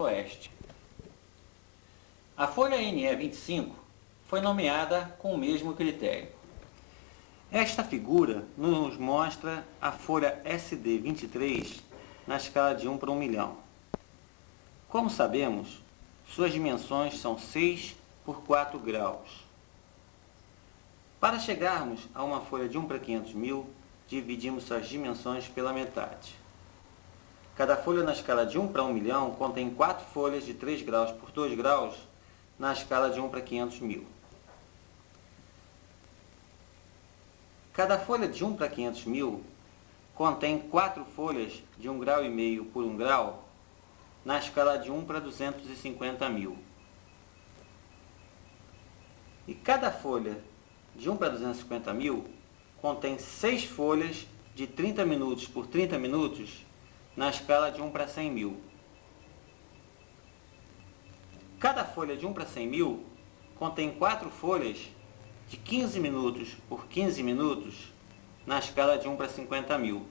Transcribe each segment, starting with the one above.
oeste. A folha NE25 foi nomeada com o mesmo critério. Esta figura nos mostra a folha SD23 na escala de 1 para 1 milhão. Como sabemos, suas dimensões são 6 por 4 graus. Para chegarmos a uma folha de 1 para 500 mil, dividimos suas dimensões pela metade. Cada folha na escala de 1 para 1 milhão contém 4 folhas de 3 graus por 2 graus na escala de 1 para 500 mil. Cada folha de 1 para 500 mil contém 4 folhas de 1,5 grau por 1 grau na escala de 1 para 250 mil. E cada folha de 1 para 250 mil contém 6 folhas de 30 minutos por 30 minutos na escala de 1 para 100 mil. Cada folha de 1 para 100 mil contém 4 folhas de 15 minutos por 15 minutos na escala de 1 para 50 mil.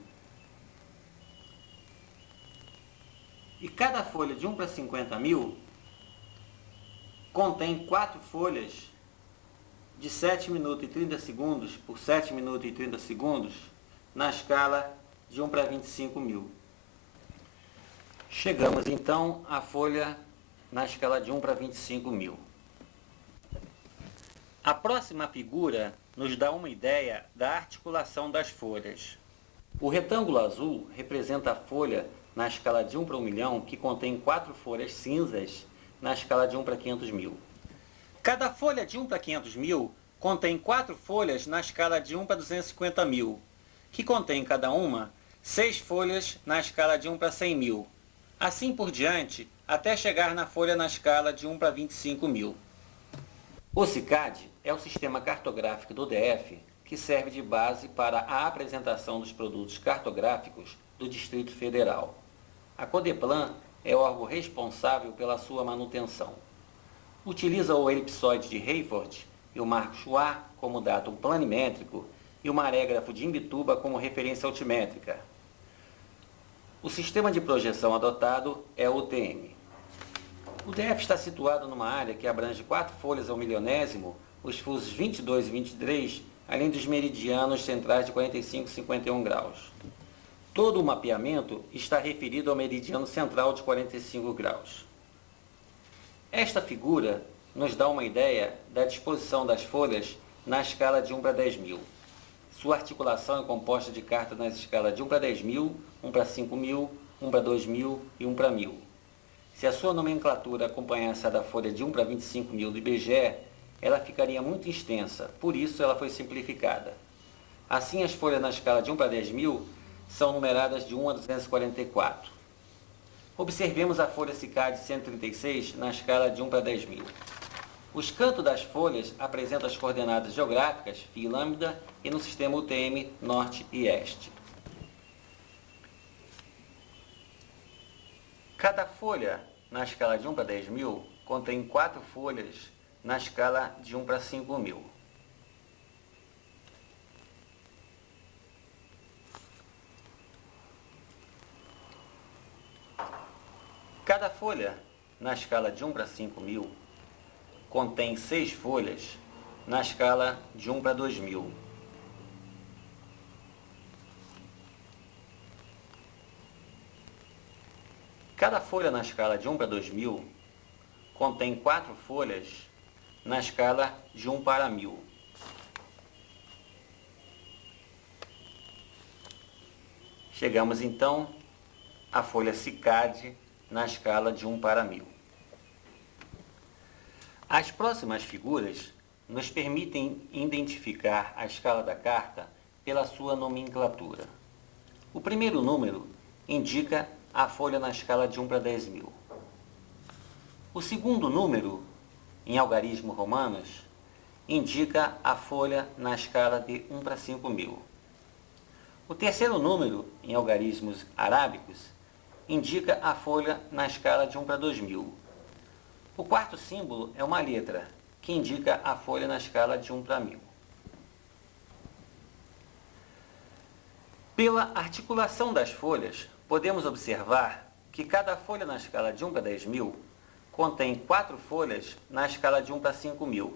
E cada folha de 1 para 50 mil contém 4 folhas de 7 minutos e 30 segundos por 7 minutos e 30 segundos na escala de 1 para 25 mil. Chegamos então à folha na escala de 1 para 25 mil. A próxima figura nos dá uma ideia da articulação das folhas. O retângulo azul representa a folha na escala de 1 para 1 milhão, que contém 4 folhas cinzas na escala de 1 para 500 mil. Cada folha de 1 para 500 mil contém 4 folhas na escala de 1 para 250 mil, que contém cada uma 6 folhas na escala de 1 para 100 mil. Assim por diante, até chegar na folha na escala de 1 para 25 mil. O SICAD é o sistema cartográfico do DF que serve de base para a apresentação dos produtos cartográficos do Distrito Federal. A CODEPLAN é o órgão responsável pela sua manutenção. Utiliza o elipsoide de Hayford e o marco Schwa como datum planimétrico e o marégrafo de Imbituba como referência altimétrica. O sistema de projeção adotado é o UTM. O DF está situado numa área que abrange 4 folhas ao milionésimo, os fusos 22 e 23, além dos meridianos centrais de 45 e 51 graus. Todo o mapeamento está referido ao meridiano central de 45 graus. Esta figura nos dá uma ideia da disposição das folhas na escala de 1 para 10 mil. Sua articulação é composta de cartas nas escalas de 1 para 10 mil, 1 para 5 mil, 1 para 2 mil e 1 para 1000. Se a sua nomenclatura acompanhasse a da folha de 1 para 25 mil do IBGE, ela ficaria muito extensa, por isso ela foi simplificada. Assim, as folhas na escala de 1 para 10 mil são numeradas de 1 a 244. Observemos a folha SICAD 136 na escala de 1 para 10 mil. Os cantos das folhas apresentam as coordenadas geográficas, φ e lambda, e no sistema UTM, norte e este. Cada folha na escala de 1 para 10 mil contém 4 folhas na escala de 1 para 5 mil. Cada folha na escala de 1 para 5 mil contém 6 folhas na escala de 1 para 2 mil. Cada folha na escala de 1 para 2 mil contém 4 folhas na escala de 1 para 1000. Chegamos então à folha SICAD na escala de 1 para 1000. As próximas figuras nos permitem identificar a escala da carta pela sua nomenclatura. O primeiro número indica a folha na escala de 1 para 10 mil. O segundo número, em algarismos romanos, indica a folha na escala de 1 para 5 mil. O terceiro número, em algarismos arábicos, indica a folha na escala de 1 para 2 mil. O quarto símbolo é uma letra, que indica a folha na escala de 1 para 1000. Pela articulação das folhas, podemos observar que cada folha na escala de 1 para 10.000 contém 4 folhas na escala de 1 para 5.000,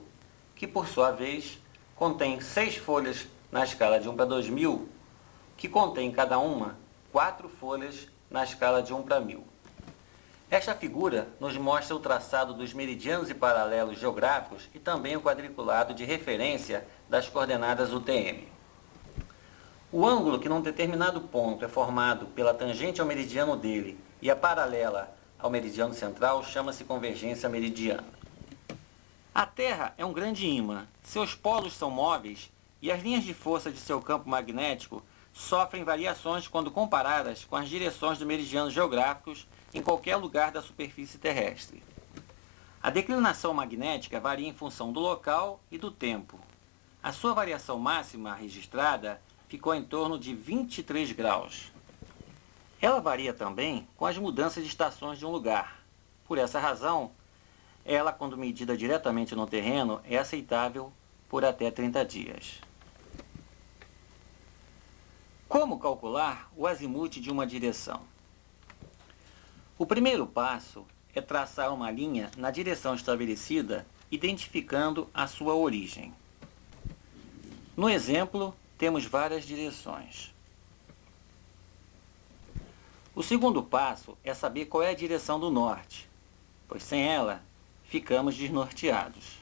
que por sua vez contém 6 folhas na escala de 1 para 2.000, que contém cada uma 4 folhas na escala de 1 para 1.000. Esta figura nos mostra o traçado dos meridianos e paralelos geográficos e também o quadriculado de referência das coordenadas UTM. O ângulo que num determinado ponto é formado pela tangente ao meridiano dele e a paralela ao meridiano central chama-se convergência meridiana. A Terra é um grande ímã, seus polos são móveis e as linhas de força de seu campo magnético sofrem variações quando comparadas com as direções dos meridianos geográficos em qualquer lugar da superfície terrestre. A declinação magnética varia em função do local e do tempo. A sua variação máxima registrada ficou em torno de 23 graus. Ela varia também com as mudanças de estações de um lugar. Por essa razão, ela, quando medida diretamente no terreno, é aceitável por até 30 dias. Como calcular o azimute de uma direção? O primeiro passo é traçar uma linha na direção estabelecida, identificando a sua origem. No exemplo, temos várias direções. O segundo passo é saber qual é a direção do norte, pois sem ela, ficamos desnorteados.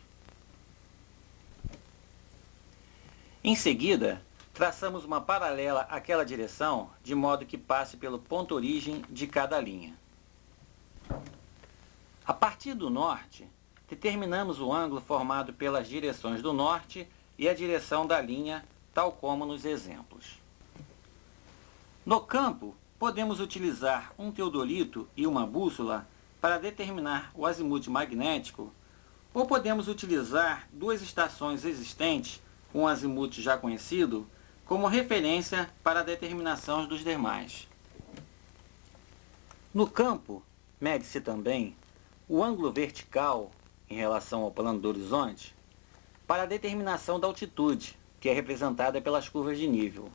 Em seguida, traçamos uma paralela àquela direção, de modo que passe pelo ponto origem de cada linha. A partir do norte, determinamos o ângulo formado pelas direções do norte e a direção da linha, tal como nos exemplos. No campo, podemos utilizar um teodolito e uma bússola para determinar o azimute magnético, ou podemos utilizar duas estações existentes com um azimute já conhecido como referência para a determinação dos demais. No campo, mede-se também o ângulo vertical em relação ao plano do horizonte para a determinação da altitude, que é representada pelas curvas de nível.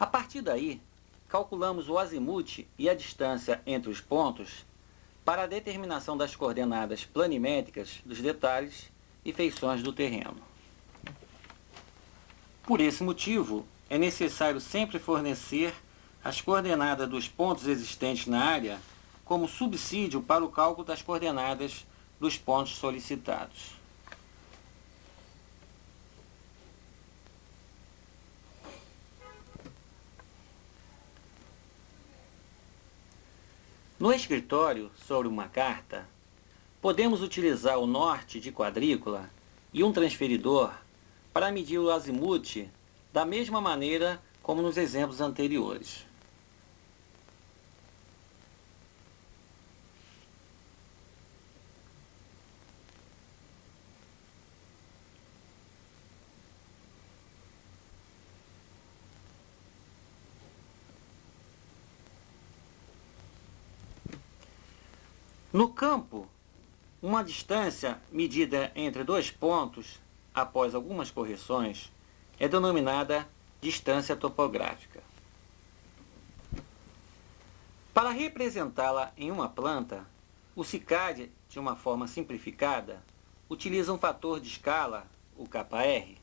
A partir daí, calculamos o azimute e a distância entre os pontos para a determinação das coordenadas planimétricas dos detalhes e feições do terreno. Por esse motivo, é necessário sempre fornecer as coordenadas dos pontos existentes na área como subsídio para o cálculo das coordenadas dos pontos solicitados. No escritório, sobre uma carta, podemos utilizar o norte de quadrícula e um transferidor para medir o azimute da mesma maneira como nos exemplos anteriores. No campo, uma distância medida entre dois pontos, após algumas correções, é denominada distância topográfica. Para representá-la em uma planta, o CICAD, de uma forma simplificada, utiliza um fator de escala, o kr,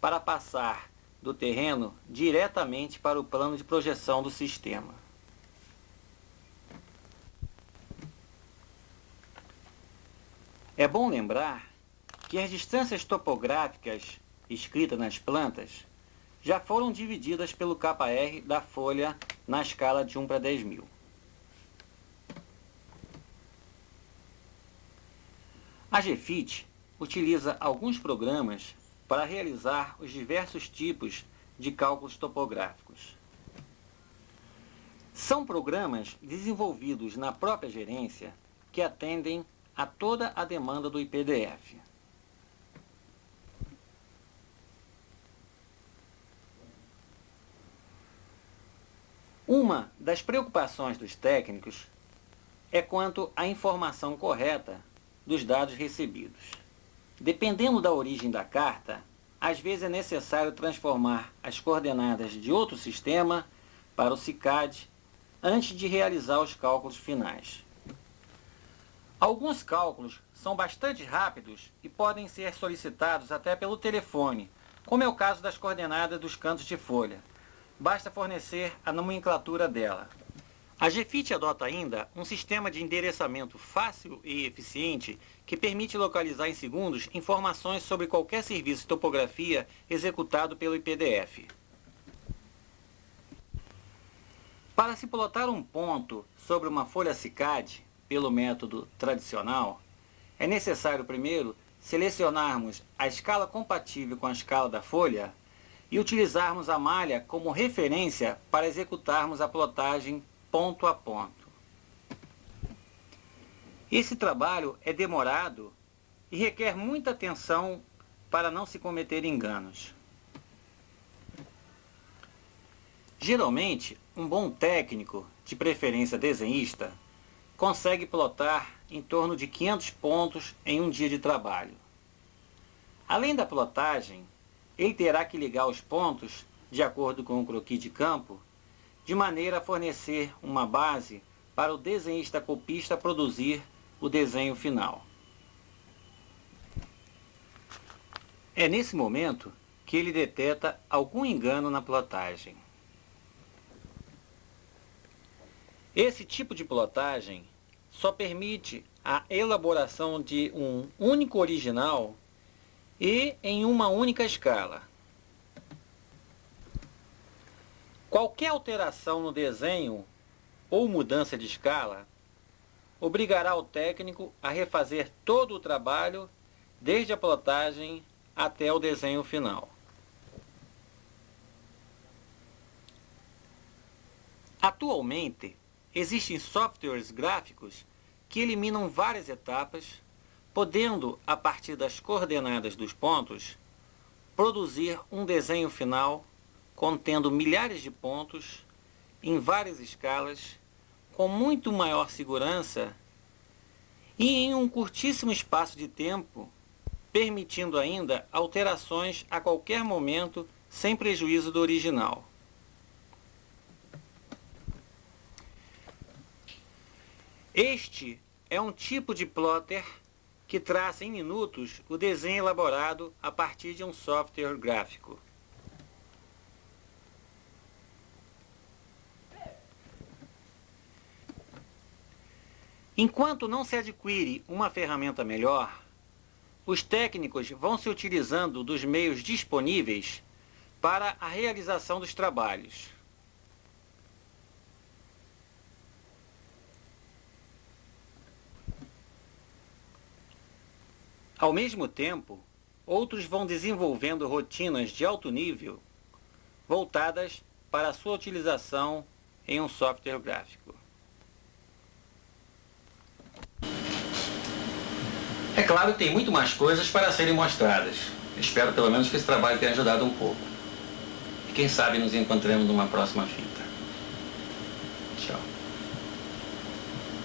para passar do terreno diretamente para o plano de projeção do sistema. É bom lembrar que as distâncias topográficas escritas nas plantas já foram divididas pelo kr da folha na escala de 1 para 10.000. A GEFIT utiliza alguns programas para realizar os diversos tipos de cálculos topográficos. São programas desenvolvidos na própria gerência que atendem a toda a demanda do IPDF. Uma das preocupações dos técnicos é quanto à informação correta dos dados recebidos. Dependendo da origem da carta, às vezes é necessário transformar as coordenadas de outro sistema para o CICAD antes de realizar os cálculos finais. Alguns cálculos são bastante rápidos e podem ser solicitados até pelo telefone, como é o caso das coordenadas dos cantos de folha. Basta fornecer a nomenclatura dela. A GFIT adota ainda um sistema de endereçamento fácil e eficiente que permite localizar em segundos informações sobre qualquer serviço de topografia executado pelo IPDF. Para se plotar um ponto sobre uma folha SICAD pelo método tradicional, é necessário primeiro selecionarmos a escala compatível com a escala da folha e utilizarmos a malha como referência para executarmos a plotagem ponto a ponto. Esse trabalho é demorado e requer muita atenção para não se cometer enganos. Geralmente, um bom técnico, de preferência desenhista, consegue plotar em torno de 500 pontos em um dia de trabalho. Além da plotagem, ele terá que ligar os pontos, de acordo com o croquis de campo, de maneira a fornecer uma base para o desenhista copista produzir o desenho final. É nesse momento que ele detecta algum engano na plotagem. Esse tipo de plotagem só permite a elaboração de um único original e em uma única escala. Qualquer alteração no desenho ou mudança de escala obrigará o técnico a refazer todo o trabalho, desde a plotagem até o desenho final. Atualmente, existem softwares gráficos que eliminam várias etapas, podendo, a partir das coordenadas dos pontos, produzir um desenho final contendo milhares de pontos, em várias escalas, com muito maior segurança e em um curtíssimo espaço de tempo, permitindo ainda alterações a qualquer momento sem prejuízo do original. Este é um tipo de plotter que traça em minutos o desenho elaborado a partir de um software gráfico. Enquanto não se adquire uma ferramenta melhor, os técnicos vão se utilizando dos meios disponíveis para a realização dos trabalhos. Ao mesmo tempo, outros vão desenvolvendo rotinas de alto nível voltadas para a sua utilização em um software gráfico. É claro que tem muito mais coisas para serem mostradas. Espero pelo menos que esse trabalho tenha ajudado um pouco. E quem sabe nos encontremos numa próxima fita. Tchau.